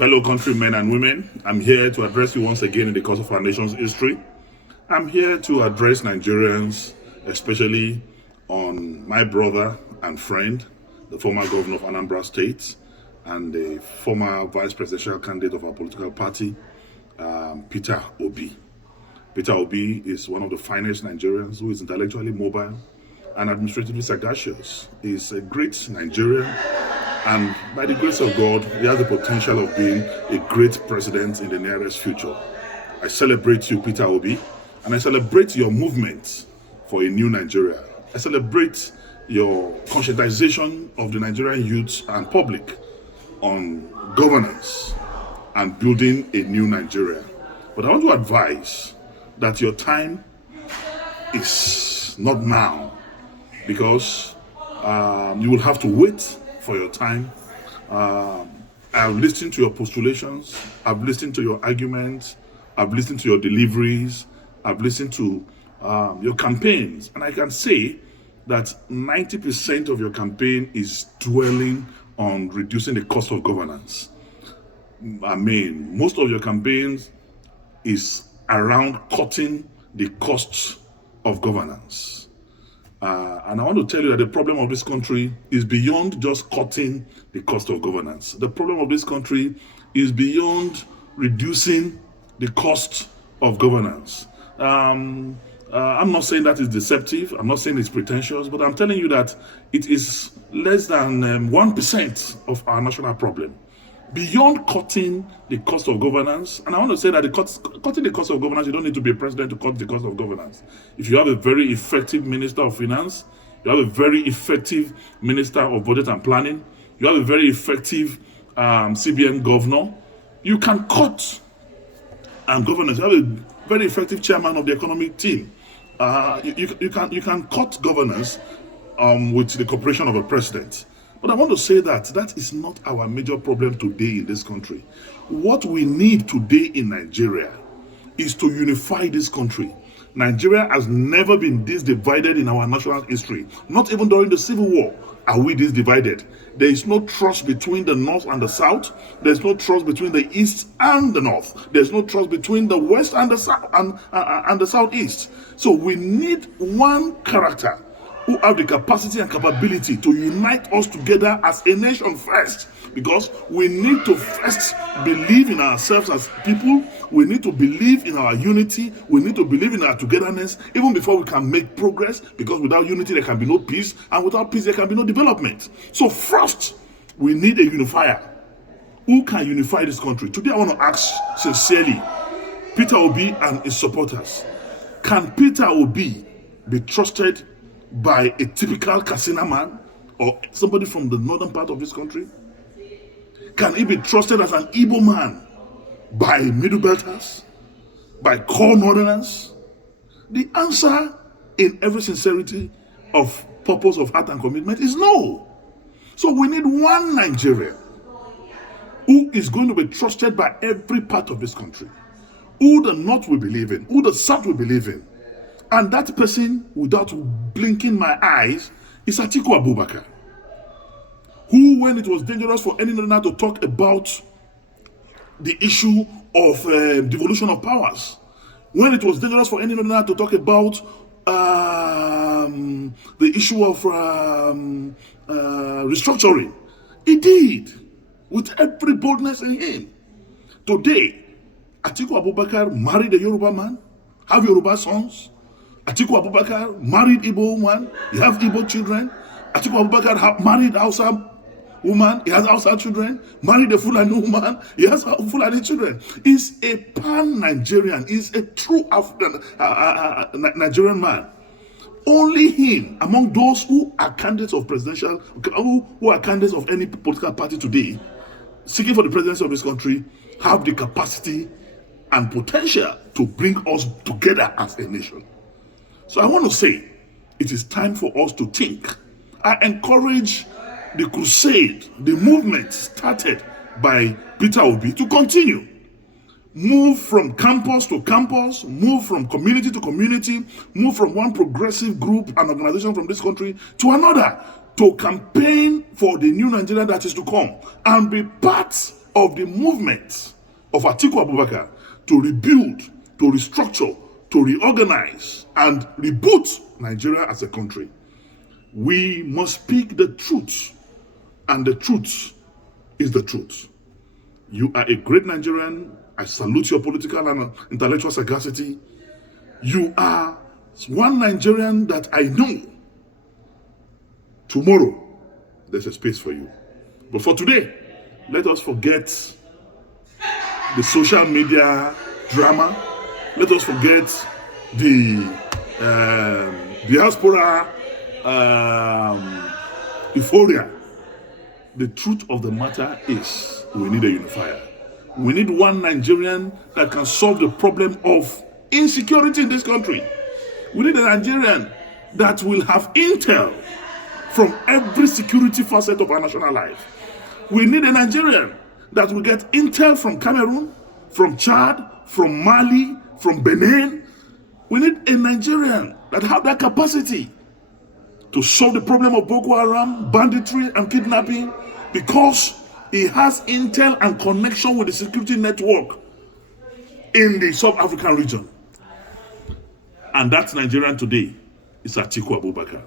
Fellow countrymen and women, I'm here to address you once again in the course of our nation's history. I'm here to address Nigerians, especially on my brother and friend, the former governor of Anambra State and the former vice presidential candidate of our political party, Peter Obi. Peter Obi is one of the finest Nigerians who is intellectually mobile and administratively sagacious. He's a great Nigerian, and by the grace of God, he has the potential of being a great president in the nearest future. I celebrate you, Peter Obi, and I celebrate your movement for a new Nigeria. I celebrate your conscientization of the Nigerian youth and public on governance and building a new Nigeria. But I want to advise that your time is not now, because you will have to wait for your time. I've listened to your postulations, I've listened to your arguments, I've listened to your deliveries, I've listened to your campaigns, and I can say that 90% of your campaign is dwelling on reducing the cost of governance. I mean, most of your campaigns is around cutting the costs of governance. And I want to tell you that the problem of this country is beyond just cutting the cost of governance. The problem of this country is beyond reducing the cost of governance. I'm not saying that is deceptive. I'm not saying it's pretentious, but I'm telling you that it is less than 1% of our national problem. Beyond cutting the cost of governance, and I want to say that cutting the cost of governance, you don't need to be a president to cut the cost of governance. If you have a very effective minister of finance, you have a very effective minister of budget and planning, you have a very effective CBN governor, you can cut governance. You have a very effective chairman of the economic team. You can cut governance with the cooperation of a president. But I want to say that that is not our major problem today in this country. What we need today in Nigeria is to unify this country. Nigeria has never been this divided in our national history. Not even during the Civil War are we this divided. There is no trust between the North and the South. There's no trust between the East and the North. There's no trust between the West and the South and the Southeast. So we need one character who have the capacity and capability to unite us together as a nation first, because we need to first believe in ourselves as people. We need to believe in our unity. We need to believe in our togetherness even before we can make progress, because without unity there can be no peace, and without peace there can be no development. So first, we need a unifier. Who can unify this country? Today I want to ask sincerely Peter Obi and his supporters, can Peter Obi be trusted by a typical Katsina man or somebody from the northern part of this country? Can he be trusted as an Igbo man by Middle Belters, by core northerners? The answer, in every sincerity of purpose, of heart and commitment, is no. So we need one Nigerian who is going to be trusted by every part of this country, who the North will believe in, who the South will believe in. And that person, without blinking my eyes, is Atiku Abubakar, who, when it was dangerous for any northerner to talk about the issue of devolution of powers, when it was dangerous for any northerner to talk about the issue of restructuring, he did, with every boldness in him. Today, Atiku Abubakar married a Yoruba man, have Yoruba sons. Atiku Abubakar married Igbo woman, he have Igbo children. Atiku Abubakar married Hausa woman, he has Hausa children. Married a Fulani woman, he has Fulani children. He's a pan-Nigerian, he's a true African Nigerian man. Only him, among those who are candidates of presidential, who are candidates of any political party today, seeking for the presidency of this country, have the capacity and potential to bring us together as a nation. So I want to say, it is time for us to think. I encourage the crusade, the movement started by Peter Obi to continue. Move from campus to campus, move from community to community, move from one progressive group and organization from this country to another, to campaign for the new Nigeria that is to come, and be part of the movement of Atiku Abubakar to rebuild, to restructure, to reorganize, and reboot Nigeria as a country. We must speak the truth, and the truth is the truth. You are a great Nigerian. I salute your political and intellectual sagacity. You are one Nigerian that I know. Tomorrow, there's a space for you. But for today, let us forget the social media drama. Let us forget the diaspora euphoria. The truth of the matter is we need a unifier. We need one Nigerian that can solve the problem of insecurity in this country. We need a Nigerian that will have intel from every security facet of our national life. We need a Nigerian that will get intel from Cameroon, from Chad, from Mali, from Benin. We need a Nigerian that have that capacity to solve the problem of Boko Haram, banditry, and kidnapping, because he has intel and connection with the security network in the Sub-African region. And that Nigerian today is Atiku Abubakar.